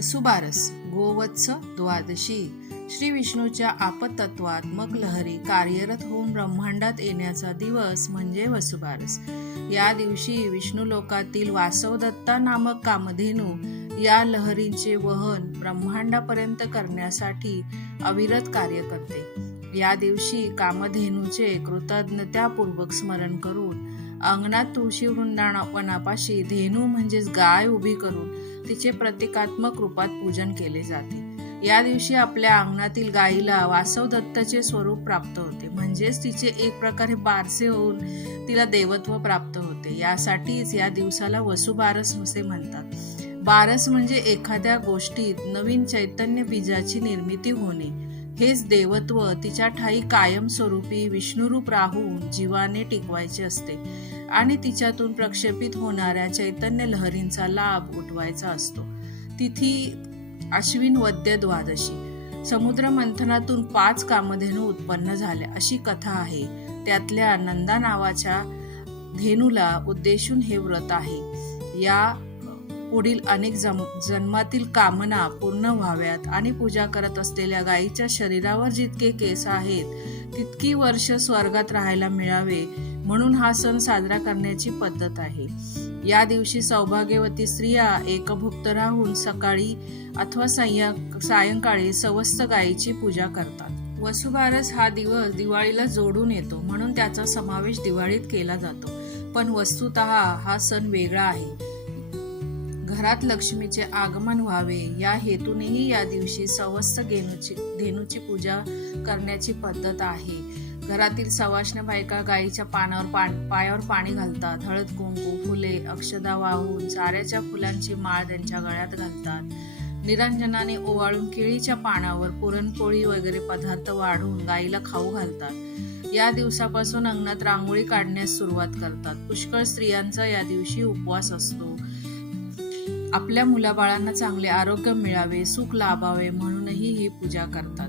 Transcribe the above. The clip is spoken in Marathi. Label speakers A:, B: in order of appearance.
A: वसुबारस गोवत्स द्वादशी. श्री विष्णूच्या आपतत्वात्मक लहरी कार्यरत होऊन ब्रह्मांडात येण्याचा दिवस म्हणजे वसुबारस. या दिवशी विष्णू लोकातील वासवदत्ता नामक कामधेनू या लहरींचे वहन ब्रह्मांडापर्यंत करण्यासाठी अविरत कार्य करते. या दिवशी कामधेनूचे कृतज्ञतापूर्वक स्मरण करून अंगणात तुळशी वृंदावनापाशी धेनू म्हणजेच गाय उभी करून तिचे प्रतिकात्मक रूपात पूजन केले जाते. या दिवशी आपल्या अंगणातील गायीला वासव दत्ताचे स्वरूप प्राप्त होते. म्हणजेच तिचे एक प्रकारे बारसे होऊन तिला देवत्व प्राप्त होते. यासाठीच या दिवसाला वसुबारस असे म्हणतात. बारस म्हणजे एखाद्या गोष्टीत नवीन चैतन्य बीजाची निर्मिती होणे. हेच देवत्व तिच्या ठाई कायमस्वरूपी विष्णुरूप राहून जीवाने टिकवायचे असते आणि तिच्यातून प्रक्षेपित होणाऱ्या चैतन्य लहरींचा लाभ उठवायचा असतो. तिथी अश्विन वद्य द्वादशी. समुद्र मंथनातून पाच कामधेनू उत्पन्न झाल्या अशी कथा आहे. त्यातल्या नंदा नावाच्या धेनूला उद्देशून हे व्रत आहे. या पुढील अनेक जम जन्मातील कामना पूर्ण व्हाव्यात आणि पूजा करत असलेल्या गायीच्या शरीरावर जितके केस आहेत तितकी वर्ष स्वर्गात राहायला मिळावे म्हणून हा सण साजरा करण्याची पद्धत आहे. या दिवशी सौभाग्यवती स्त्रिया एकभुक्त राहून सकाळी अथवा संय सायंकाळी सवस्त गायीची पूजा करतात. वसुबारस हा दिवस दिवाळीला जोडून येतो म्हणून त्याचा समावेश दिवाळीत केला जातो. पण वस्तुत हा सण वेगळा आहे. घरात लक्ष्मीचे आगमन व्हावे. या हेतूनेही या दिवशी सवस्त घेणूची धेनूची पूजा करण्याची पद्धत आहे. घरातील सवाष्ण बायका गायीच्या पानावर पान पायावर पाणी घालतात. हळद कुंकू फुले अक्षदा वाहून चाऱ्याच्या फुलांची माळ त्यांच्या गळ्यात घालतात. निरंजनाने ओवाळून केळीच्या पानावर पुरणपोळी वगैरे पदार्थ वाढून गायीला खाऊ घालतात. या दिवसापासून अंगणात रांगोळी काढण्यास सुरुवात करतात. पुष्कळ स्त्रियांचा या दिवशी उपवास असतो. आपल्या मुलाबाळांना चांगले आरोग्य मिळावे सुख लाभावे म्हणूनही ही पूजा करतात.